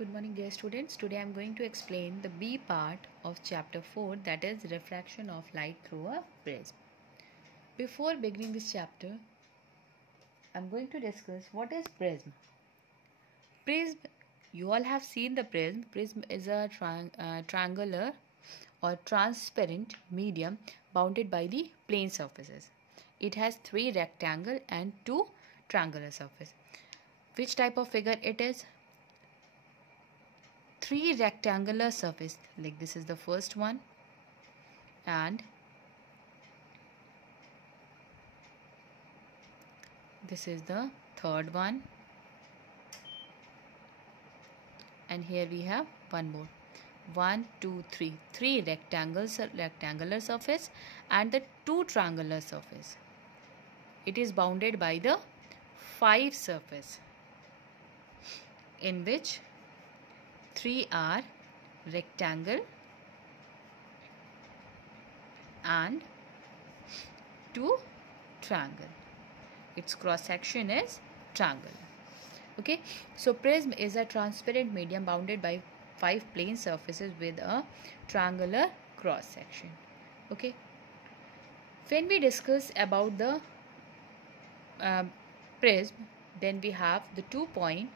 Good morning, dear students. Today I am going to explain the B part of chapter 4, that is refraction of light through a prism. Before beginning this chapter, I am going to discuss what is prism. Prism, you all have seen the prism. Prism is a triangular or transparent medium bounded by the plane surfaces. It has 3 rectangle and 2 triangular surfaces. Which type of figure it is? 3 rectangular surface, like this is the first one, and this is the third one, and here we have one more. 1 2 3 3 rectangular surface and the 2 triangular surface. It is bounded by the 5 surface, in which 3 are rectangle and 2 triangle. Its cross section is triangle. Okay, so prism is a transparent medium bounded by 5 plane surfaces with a triangular cross section. Okay, when we discuss about the prism, then we have the 2 point.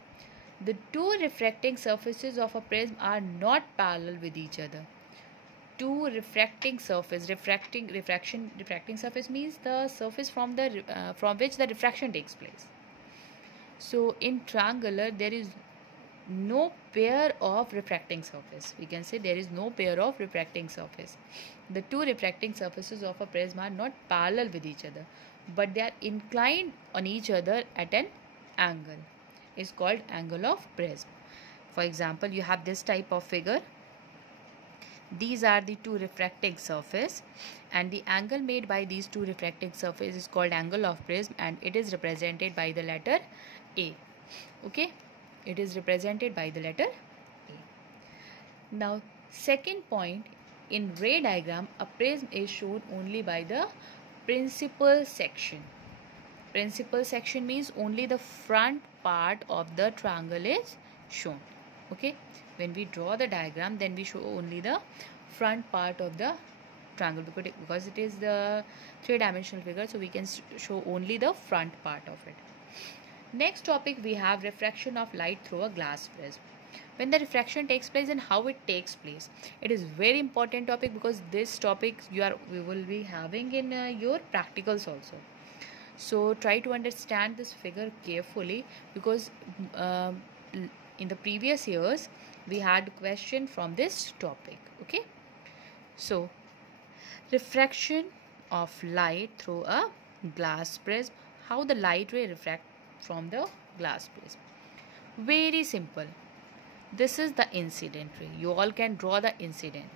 The 2 refracting surfaces of a prism are not parallel with each other. 2 refracting surface, refracting surface means the surface from which the refraction takes place. So in triangular there is no pair of refracting surface. We can say there is no pair of refracting surface. The 2 refracting surfaces of a prism are not parallel with each other, but they are inclined on each other at an angle. Is called angle of prism. For example, you have this type of figure. These are the 2 refracting surface, and the angle made by these 2 refracting surface is called angle of prism, and it is represented by the letter A. Okay, it is represented by the letter A. Now, second point, in ray diagram, a prism is shown only by the principal section. Principal section means only the front part of the triangle is shown. Okay, when we draw the diagram, then we show only the front part of the triangle, because it is the 3-dimensional figure, so we can show only the front part of it. Next topic, we have refraction of light through a glass prism. When the refraction takes place and how it takes place, it is very important topic, because this topic we will be having in your practicals also. So try to understand this figure carefully, because in the previous years we had question from this topic. Okay, so refraction of light through a glass prism. How the light ray refract from the glass prism? Very simple. This is the incident ray. You all can draw the incident,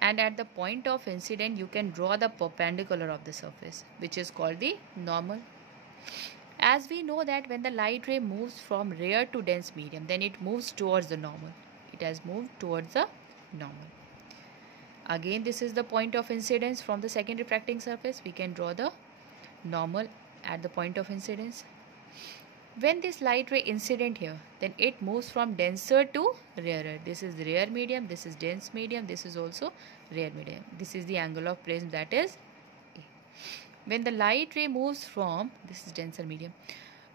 and at the point of incident you can draw the perpendicular of the surface, which is called the normal. As we know that when the light ray moves from rare to dense medium, then it moves towards the normal. It has moved towards the normal. Again, this is the point of incidence from the second refracting surface. We can draw the normal at the point of incidence. When this light ray incident here, then it moves from denser to rarer. This is the rare medium, this is dense medium, this is also rare medium. This is the angle of prism, that is A. When the light ray moves from, this is denser medium,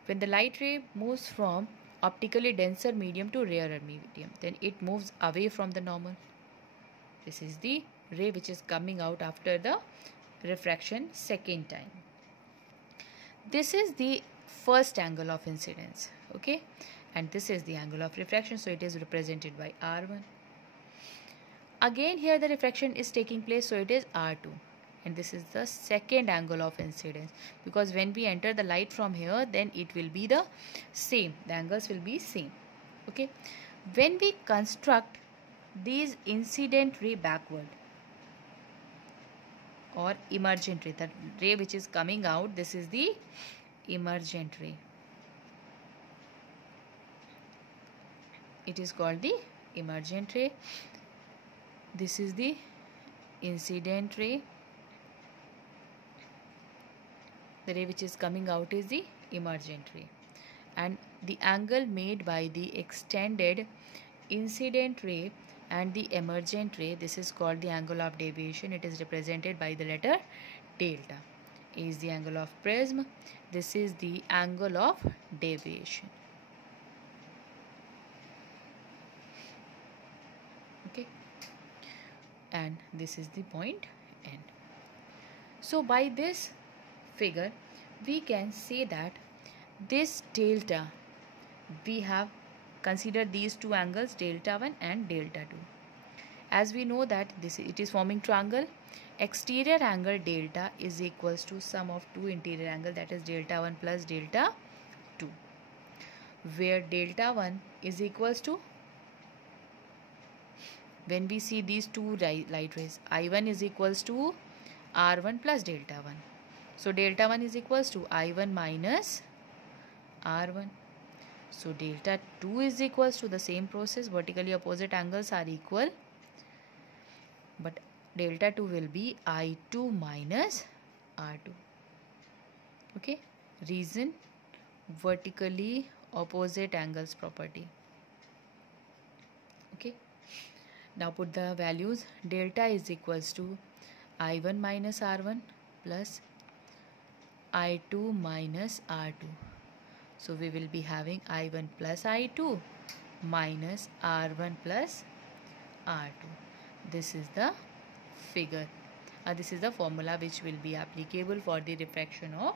when the light ray moves from optically denser medium to rarer medium, then it moves away from the normal. This is the ray which is coming out after the refraction second time. This is the first angle of incidence. Okay, and this is the angle of refraction, so it is represented by R1. Again, here the refraction is taking place, so it is R2, and this is the second angle of incidence, because when we enter the light from here, then it will be the same, the angles will be same. Okay, when we construct these incident ray backward or emergent ray, the ray which is coming out, this is the emergent ray. It is called the emergent ray. This is the incident ray. The ray which is coming out is the emergent ray. and the angle made by the extended incident ray and the emergent ray, this is called the angle of deviation. It is represented by the letter delta. A is the angle of prism, this is the angle of deviation. Okay, and this is the point N. So by this figure we can say that this delta, we have considered these two angles, delta 1 and delta 2. As we know that it is forming triangle, exterior angle delta is equals to sum of two interior angle, that is delta 1 plus delta 2, where delta 1 is equals to, when we see these two light rays, I1 is equals to R1 plus delta 1. So delta 1 is equals to I1 minus R1. So delta 2 is equals to the same process, vertically opposite angles are equal, but delta 2 will be I2 minus R2. Okay, reason vertically opposite angles property. Okay, now put the values. Delta is equals to I1 minus R1 plus I2 minus R2. So we will be having I1 plus I2 minus R1 plus R2. This is the figure. This is the formula which will be applicable for the refraction of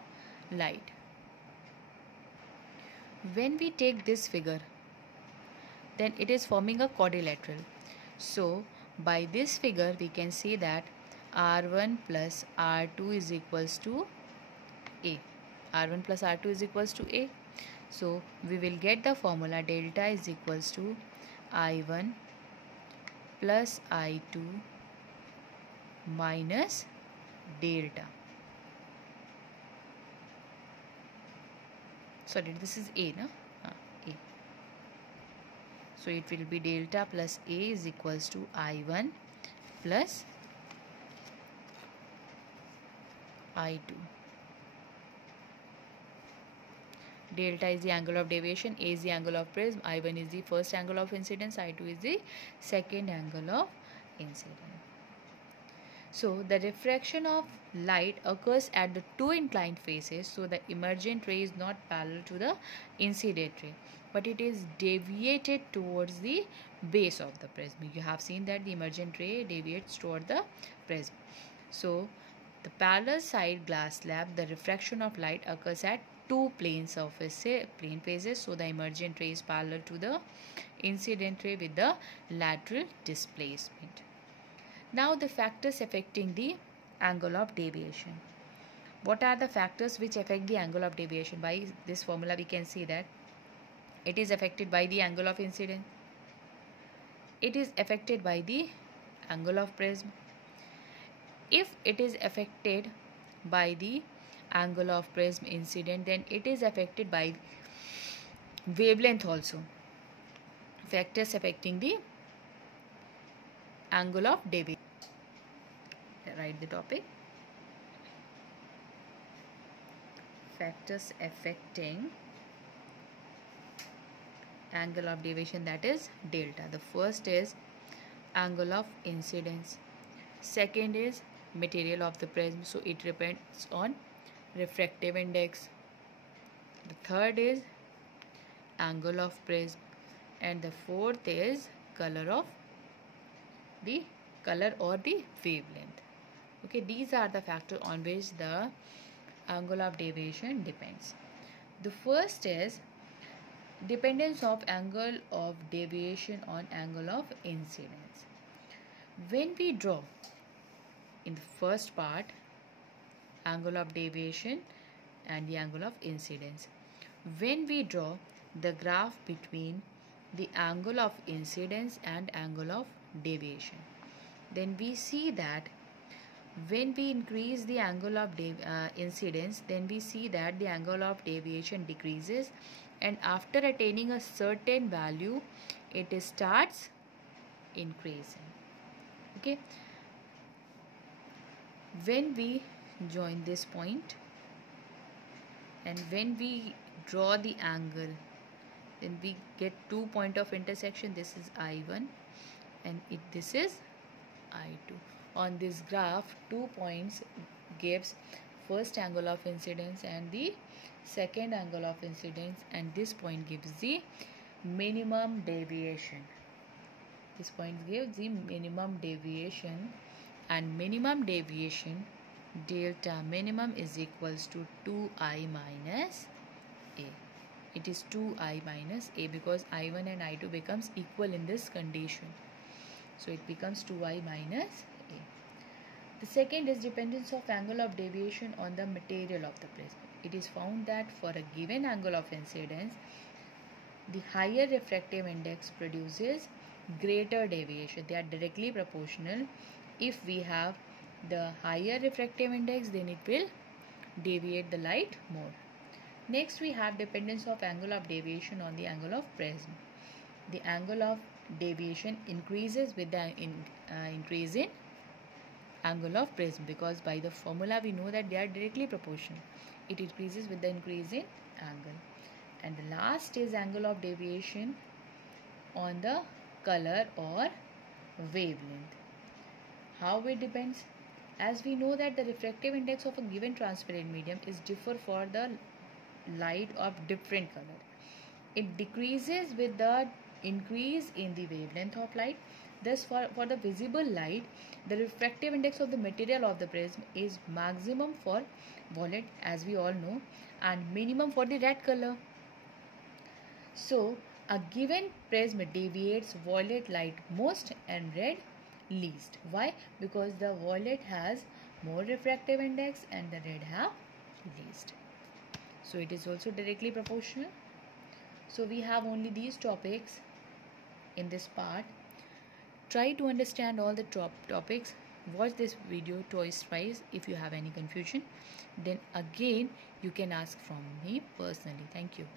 light. When we take this figure, then it is forming a quadrilateral. So by this figure we can say that R1 plus R2 is equals to A. R1 plus R2 is equals to A. So we will get the formula delta is equals to I1 plus I2 minus delta. Sorry, this is A, no? A. So it will be delta plus A is equals to I1 plus I2. Delta is the angle of deviation, A is the angle of prism, I1 is the first angle of incidence, I2 is the second angle of incidence. So the refraction of light occurs at the two inclined faces, so the emergent ray is not parallel to the incident ray, but it is deviated towards the base of the prism. You have seen that the emergent ray deviates toward the prism. So the parallel side glass slab, the refraction of light occurs at two plane faces, so the emergent ray is parallel to the incident ray with the lateral displacement. Now the factors affecting the angle of deviation. What are the factors which affect the angle of deviation? By this formula we can see that it is affected by the angle of incidence, it is affected by the angle of prism. If it is affected by the angle of prism incident, then it is affected by wavelength also. Factors affecting the angle of deviation. Write the topic. Factors affecting angle of deviation, that is delta. The first is angle of incidence. Second is material of the prism, so it depends on refractive index. The third is angle of prism, and the fourth is color or the wavelength. Okay, these are the factors on which the angle of deviation depends. The first is dependence of angle of deviation on angle of incidence. When we draw in the first part angle of deviation and the angle of incidence, when we draw the graph between the angle of incidence and angle of deviation, then we see that when we increase the angle of incidence, then we see that the angle of deviation decreases, and after attaining a certain value it starts increasing. Okay, when we join this point and when we draw the angle, then we get 2 point of intersection. This is I1 and this is I2. On this graph, 2 points gives first angle of incidence and the second angle of incidence, and this point gives the minimum deviation. This point gives the minimum deviation, and minimum deviation delta minimum is equals to 2I minus A. It is 2I minus A because I1 and I2 becomes equal in this condition. So it becomes 2I minus A. The second is dependence of angle of deviation on the material of the prism. It is found that for a given angle of incidence, the higher refractive index produces greater deviation. They are directly proportional. If we have the higher refractive index, then it will deviate the light more. Next, we have dependence of angle of deviation on the angle of prism. The angle of deviation increases with the increase in angle of prism, because by the formula we know that they are directly proportional. It increases with the increase in angle. And the last is angle of deviation on the color or wavelength. How it depends? As we know that the refractive index of a given transparent medium is differ for the light of different color. It decreases with the increase in the wavelength of light. Thus, for the visible light, the refractive index of the material of the prism is maximum for violet, as we all know, and minimum for the red color. So, a given prism deviates violet light most and red least. Why? Because the violet has more refractive index and the red have least. So, it is also directly proportional. So, we have only these topics in this part. Try to understand all the topics. Watch this video twice. If you have any confusion, then again you can ask from me personally. Thank you.